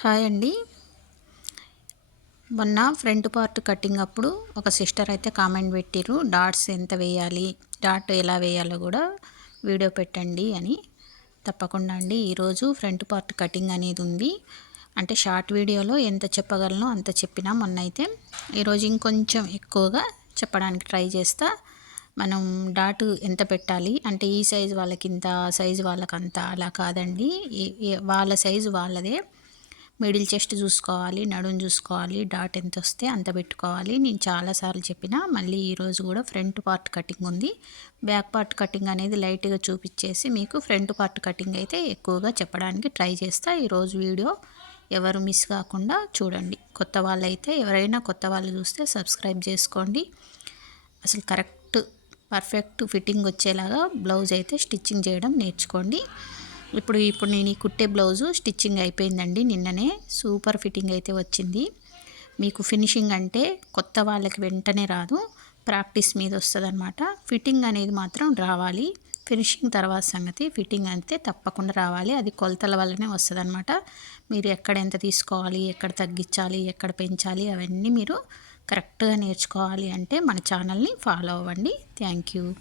Hi అండి. మొన్న front part cutting అప్పుడు ఒక సిస్టర్ అయితే కామెంట్ పెట్టిర్రు డాట్స్ ఎంత వేయాలి డాట్ ఎలా వేయాలో కూడా వీడియో పెట్టండి అని. తప్పకుండా అండి ఈరోజు ఫ్రంట్ పార్ట్ కటింగ్ అనేది ఉంది. అంటే షార్ట్ వీడియోలో ఎంత చెప్పగలనో అంత చెప్పినా మొన్న అయితే ఈరోజు ఇంకొంచెం ఎక్కువగా చెప్పడానికి ట్రై చేస్తా. మనం డాట్ ఎంత పెట్టాలి అంటే ఈ సైజు వాళ్ళకి ఇంత సైజు వాళ్ళకంత అలా కాదండి. వాళ్ళ సైజు వాళ్ళదే. మిడిల్ చెస్ట్ చూసుకోవాలి నడుం చూసుకోవాలి డాట్ ఎంత వస్తే అంత పెట్టుకోవాలి. నేను చాలాసార్లు చెప్పిన మళ్ళీ ఈరోజు కూడా ఫ్రంట్ పార్ట్ కటింగ్ ఉంది. బ్యాక్ పార్ట్ కటింగ్ అనేది లైట్గా చూపించేసి మీకు ఫ్రంట్ పార్ట్ కటింగ్ అయితే ఎక్కువగా చెప్పడానికి ట్రై చేస్తా. ఈరోజు వీడియో ఎవరు మిస్ కాకుండా చూడండి. కొత్త వాళ్ళైతే ఎవరైనా కొత్త వాళ్ళు చూస్తే సబ్స్క్రైబ్ చేసుకోండి. అసలు కరెక్ట్ పర్ఫెక్ట్ ఫిట్టింగ్ వచ్చేలాగా బ్లౌజ్ అయితే స్టిచ్చింగ్ చేయడం నేర్చుకోండి. ఇప్పుడు ఇప్పుడు నేను ఈ కుట్టే బ్లౌజు స్టిచ్చింగ్ అయిపోయిందండి నిన్ననే. సూపర్ ఫిట్టింగ్ అయితే వచ్చింది. మీకు ఫినిషింగ్ అంటే కొత్త వాళ్ళకి వెంటనే రాదు. ప్రాక్టీస్ మీద వస్తుంది ఫిట్టింగ్ అనేది మాత్రం రావాలి. ఫినిషింగ్ తర్వాత సంగతి ఫిట్టింగ్ అంతే తప్పకుండా రావాలి. అది కొలతల వల్లనే వస్తుంది మీరు ఎక్కడ ఎంత తీసుకోవాలి ఎక్కడ తగ్గించాలి ఎక్కడ పెంచాలి అవన్నీ మీరు కరెక్ట్గా నేర్చుకోవాలి అంటే మన ఛానల్ని ఫాలో అవ్వండి. Thank you.